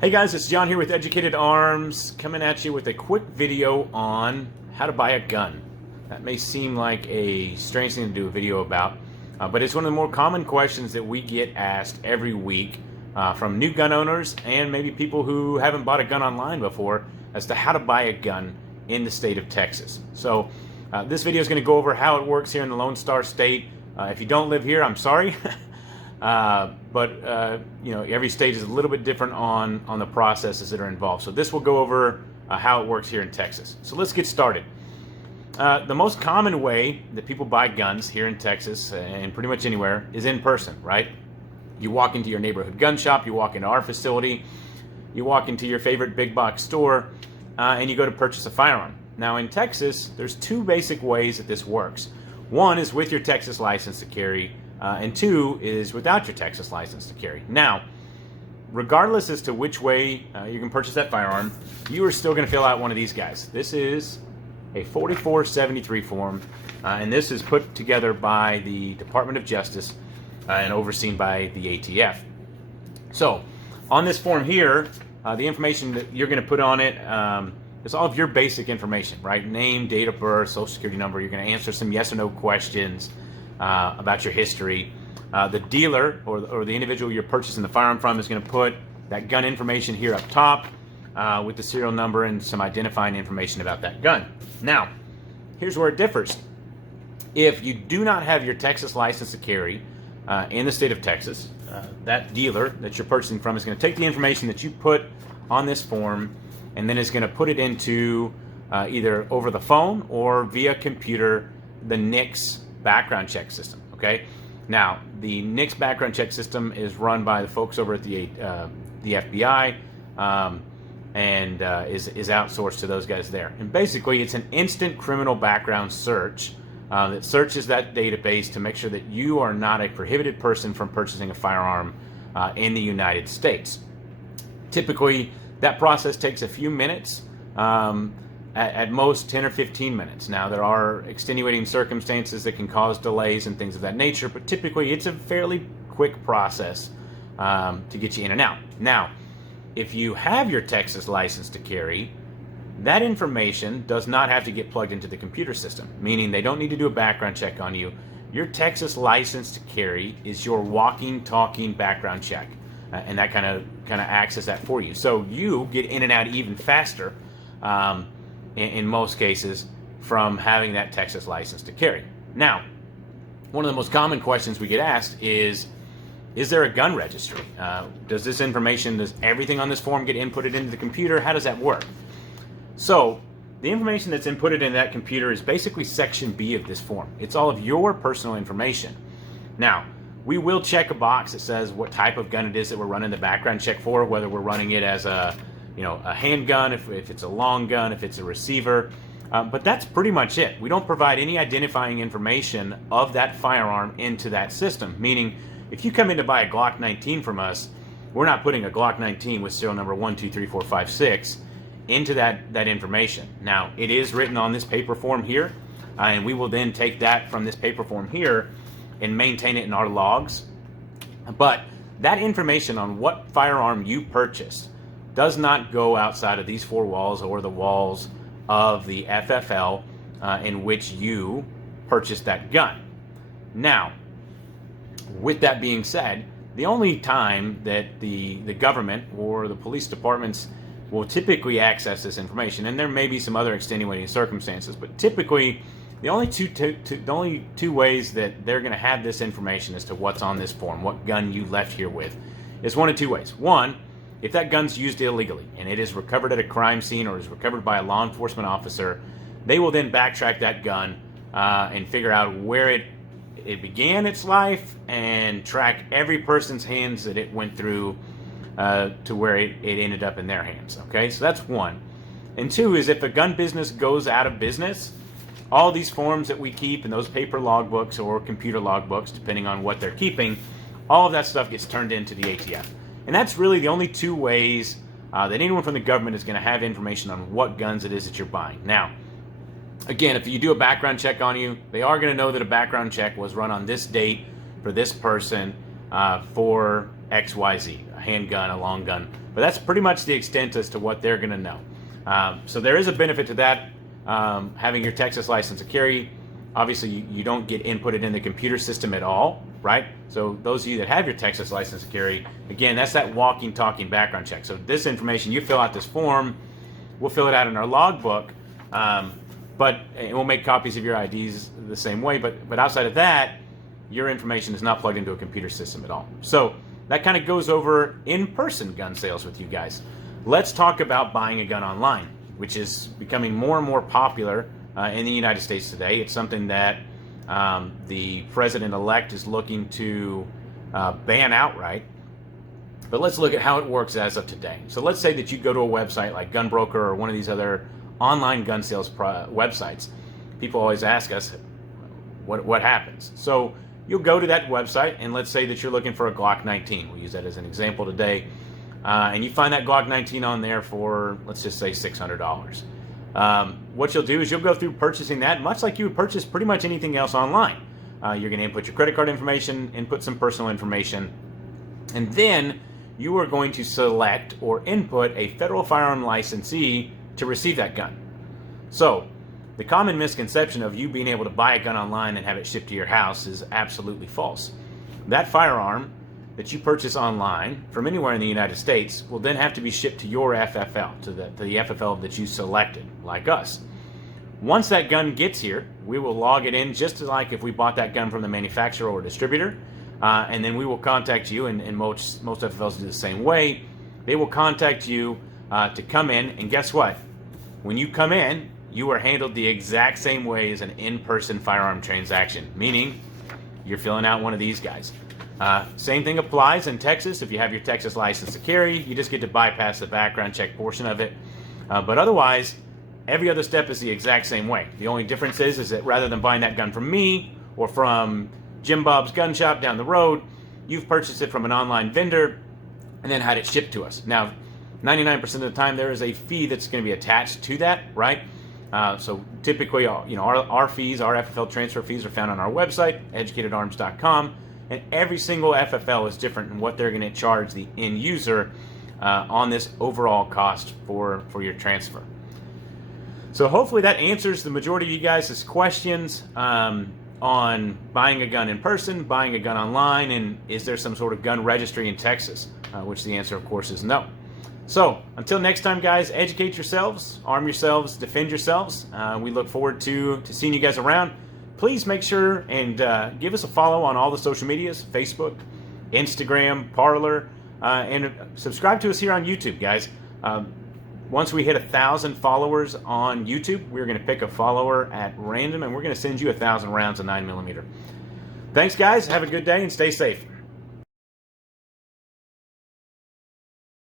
Hey guys, it's John here with Educated Arms, coming at you with a quick video on how to buy a gun. That may seem like a strange thing to do a video about, but it's one of the more common questions that we get asked every week from new gun owners and maybe people who haven't bought a gun online before as to how to buy a gun in the state of Texas. So this video is going to go over how it works here in the Lone Star State. If you don't live here, I'm sorry. But you know, every state is a little bit different on the processes that are involved. So this will go over how it works here in Texas. So let's get started. The most common way that people buy guns here in Texas and pretty much anywhere is in person, right? You walk into your neighborhood gun shop, you walk into our facility, you walk into your favorite big box store, and you go to purchase a firearm. Now in Texas, there's two basic ways that this works. One is with your Texas license to carry, and two is without your Texas license to carry. Now, regardless as to which way you can purchase that firearm, you are still going to fill out one of these guys. This is a 4473 form, and this is put together by the Department of Justice and overseen by the ATF. So, on this form here, the information that you're going to put on it is all of your basic information, right? Name, date of birth, social security number. You're going to answer some yes or no questions about your history. The dealer or the individual you're purchasing the firearm from is going to put that gun information here up top with the serial number and some identifying information about that gun. Now, here's where it differs. If you do not have your Texas license to carry in the state of Texas, that dealer that you're purchasing from is going to take the information that you put on this form and then is going to put it into either over the phone or via computer the NICS background check system. Okay, now the NICS background check system is run by the folks over at the FBI and is outsourced to those guys there. And basically, it's an instant criminal background search that searches that database to make sure that you are not a prohibited person from purchasing a firearm in the United States. Typically, that process takes a few minutes. At most 10 or 15 minutes. Now, there are extenuating circumstances that can cause delays and things of that nature, but typically it's a fairly quick process to get you in and out. Now, if you have your Texas license to carry, that information does not have to get plugged into the computer system, meaning they don't need to do a background check on you. Your Texas license to carry is your walking, talking background check, and that kind of acts as that for you. So you get in and out even faster in most cases from having that Texas license to carry. Now, one of the most common questions we get asked is there a gun registry? Does this information, does everything on this form get inputted into the computer? How does that work? So, the information that's inputted into that computer is basically section B of this form. It's all of your personal information. Now, we will check a box that says what type of gun it is that we're running the background check for, whether we're running it as a handgun, if it's a long gun, if it's a receiver, but that's pretty much it. We don't provide any identifying information of that firearm into that system, meaning if you come in to buy a Glock 19 from us, we're not putting a Glock 19 with serial number 1, 2, 3, 4, 5, 6 into that information. Now, it is written on this paper form here, and we will then take that from this paper form here and maintain it in our logs, but that information on what firearm you purchased does not go outside of these four walls or the walls of the FFL in which you purchased that gun. Now, with that being said, the only time that the government or the police departments will typically access this information, and there may be some other extenuating circumstances, but typically the only two ways that they're going to have this information as to what's on this form, what gun you left here with, is one of two ways. One, if that gun's used illegally and it is recovered at a crime scene or is recovered by a law enforcement officer, they will then backtrack that gun and figure out where it began its life and track every person's hands that it went through to where it ended up in their hands. Okay, so that's one. And two is if a gun business goes out of business, all these forms that we keep and those paper logbooks or computer logbooks, depending on what they're keeping, all of that stuff gets turned into the ATF. And that's really the only two ways that anyone from the government is going to have information on what guns it is that you're buying. Now, again, if you do a background check on you, they are going to know that a background check was run on this date for this person for XYZ. handgun, a long gun. But that's pretty much the extent as to what they're going to know. So there is a benefit to that, having your Texas license to carry. Obviously, you don't get inputted in the computer system at all, right? So those of you that have your Texas license to carry, again, that's that walking, talking background check. So this information, you fill out this form, we'll fill it out in our logbook, but we'll make copies of your IDs the same way. But outside of that, your information is not plugged into a computer system at all. So that kind of goes over in-person gun sales with you guys. Let's talk about buying a gun online, which is becoming more and more popular in the United States today. It's something that the president-elect is looking to ban outright. But let's look at how it works as of today. So let's say that you go to a website like Gunbroker or one of these other online gun sales websites. People always ask us, what happens? So you'll go to that website, and let's say that you're looking for a Glock 19. We'll use that as an example today. And you find that Glock 19 on there for, let's just say, $600. What you'll do is you'll go through purchasing that much like you would purchase pretty much anything else online. You're going to input your credit card information, input some personal information, and then you are going to select or input a federal firearm licensee to receive that gun. So the common misconception of you being able to buy a gun online and have it shipped to your house is absolutely false. That firearm that you purchase online from anywhere in the United States will then have to be shipped to your FFL, to the FFL that you selected, like us. Once that gun gets here, we will log it in just like if we bought that gun from the manufacturer or distributor, and then we will contact you, and most FFLs do the same way. They will contact you to come in, and guess what? When you come in, you are handled the exact same way as an in-person firearm transaction, meaning you're filling out one of these guys. Same thing applies in Texas. If you have your Texas license to carry, you just get to bypass the background check portion of it. But otherwise, every other step is the exact same way. The only difference is that rather than buying that gun from me or from Jim Bob's gun shop down the road, you've purchased it from an online vendor and then had it shipped to us. Now, 99% of the time, there is a fee that's going to be attached to that, right? So typically, our fees, our FFL transfer fees, are found on our website, educatedarms.com, and every single FFL is different in what they're going to charge the end user on this overall cost for your transfer. So hopefully that answers the majority of you guys' questions on buying a gun in person, buying a gun online, and is there some sort of gun registry in Texas, which the answer, of course, is no. So, until next time, guys, educate yourselves, arm yourselves, defend yourselves. We look forward to seeing you guys around. Please make sure and give us a follow on all the social medias, Facebook, Instagram, Parler, and subscribe to us here on YouTube, guys. Once we hit 1,000 followers on YouTube, we're going to pick a follower at random, and we're going to send you 1,000 rounds of 9mm. Thanks, guys. Have a good day and stay safe.